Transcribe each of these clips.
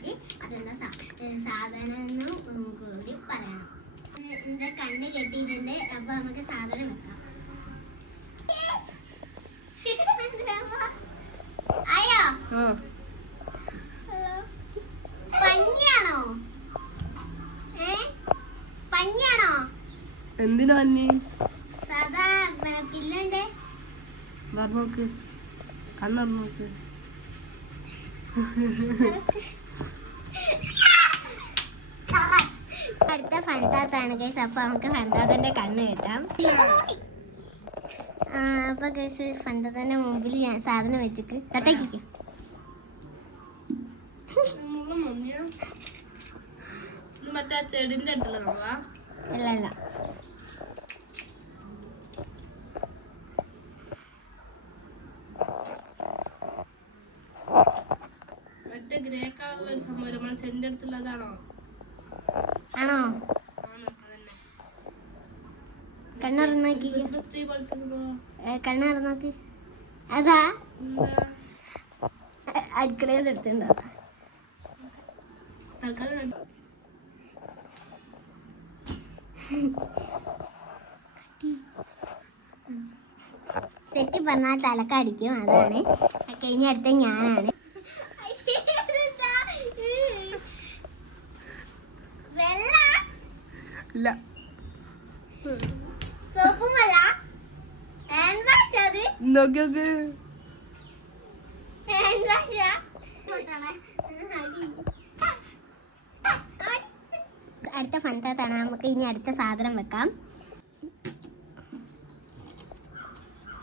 നോക്കിയിട്ട് അതെന്താ സാധനം കൂടി പറയണം. എന്താ കണ്ണ് കെട്ടിയിട്ടുണ്ട്. അപ്പൊ നമുക്ക് സാധനം വെക്കാം. ആയോ? പഞ്ഞിയാണോ? പഞ്ഞിയാണോ? എന്തിനാ പഞ്ഞി? സാധാ പില്ലുണ്ട്. നോക്ക്, കണ്ണു നോക്ക്. അടുത്ത ഫന്താത്താണ് ഗൈസ്. അപ്പൊ നമുക്ക് ഫന്താത്തന്റെ കണ്ണ് കിട്ടാം. അപ്പൊ ഗൈസ് ഫന്താത്തന്റെ മുമ്പിൽ ഞാൻ സാധനം വെച്ചിട്ട് തൊട്ടേക്കും. മറ്റേ ചെടിന്റെ അടുത്തുള്ള അല്ല മറ്റേ ഗ്രേ കളറുള്ള ഒരു സംഭവം ചെടിന്റെ അടുത്തുള്ളതാണോ? ആണോ? കണ്ണറന്നോക്കി, കണ്ണറന്നോക്കി. അതാ അടുക്കളയിൽ എടുത്തിട്ടുണ്ടോ? തെറ്റി പറഞ്ഞാൽ തലക്കടിക്കും. അതാണ്. കഴിഞ്ഞ അടുത്ത ഞാനാണ്. അടുത്ത ഫന്താത്താണ്. നമുക്ക് ഇനി അടുത്ത സാധനം വെക്കാം.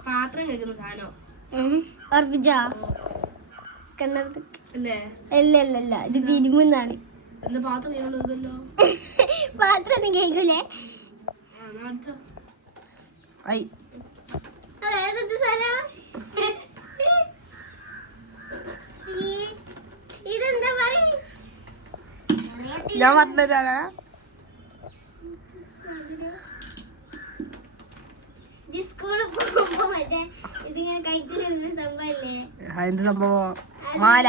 പാത്രം കഴിക്കുന്ന സാധനം ഓർപ്പിച്ചോ? ഇല്ല ഇത് തിരുമുന്നാണ്. പാത്രം ഒന്നും കേൾക്കൂലേ? ഇതെന്താ പറയാ? ഞാൻ പറഞ്ഞ സ്കൂളിൽ പോകുമ്പോ മറ്റേ ഇതിങ്ങനെ കൈത്തിലിരുന്ന സംഭവല്ലേ? അതിന്റെ സംഭവം മാല.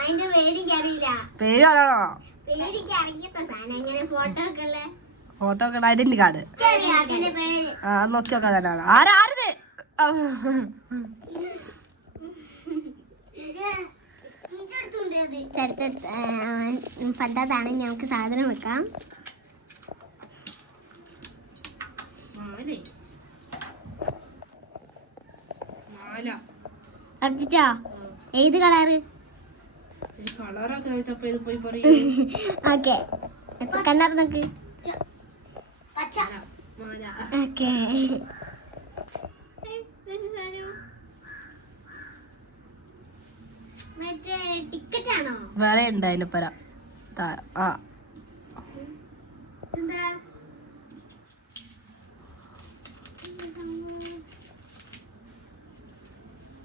അതിന്റെ പേരെനിക്ക് അറിയില്ല. പേര് പറയണോ? പേരെനിക്ക് അറിയാത്ത സാധനം. ഇങ്ങനെ ഫോട്ടോ ഒക്കെ ഉള്ള ഫോട്ടോ ഒക്കെ ഐഡന്റി കാർഡ്. അതിന്റെ പേര് നോക്കി നോക്കാൻ തന്നെയാണ്. ആരാത്? പണ്ടാതാണ്. ഞങ്ങൾക്ക് സാധനം വെക്കാം. അർപ്പിച്ചോ? ഏത് കളറ്? ഓക്കെ, കണ്ണാറ് നോക്ക്. ഓക്കെ, മറ്റേ ടിക്കറ്റ് ആണോ? വേറെ ഉണ്ടായില്ല പര.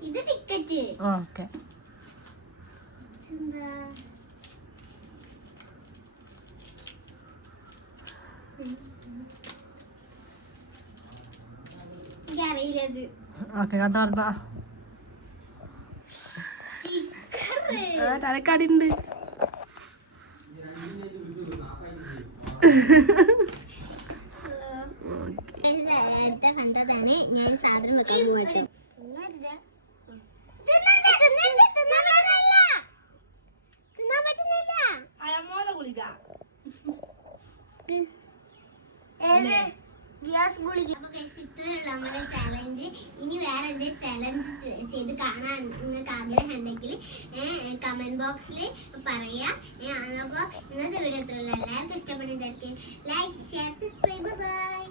ഇത് ടിക്കറ്റ്. ഓക്കെ, അറിയില്ലത്. ഓക്കെ, കണ്ടാർന്നാ തലക്കാടിണ്ട്. അടുത്ത ഫന്താതാണ്. ഞാൻ സാധനം വെക്കാൻ പോയിട്ട് ഇത്രയുള്ള നമ്മളെ ചലഞ്ച്. ഇനി വേറെ എന്തെങ്കിലും ചലഞ്ച് ചെയ്ത് കാണാൻ നിങ്ങൾക്ക് ആഗ്രഹം ഉണ്ടെങ്കിൽ കമന്റ് ബോക്സിൽ പറയാ. അപ്പോൾ ഇന്നത്തെ വീഡിയോ ഇത്രയുള്ള. എല്ലാവർക്കും ഇഷ്ടപ്പെടുന്ന ലൈക്ക്, ഷെയർ, സബ്സ്ക്രൈബ്. ബൈ.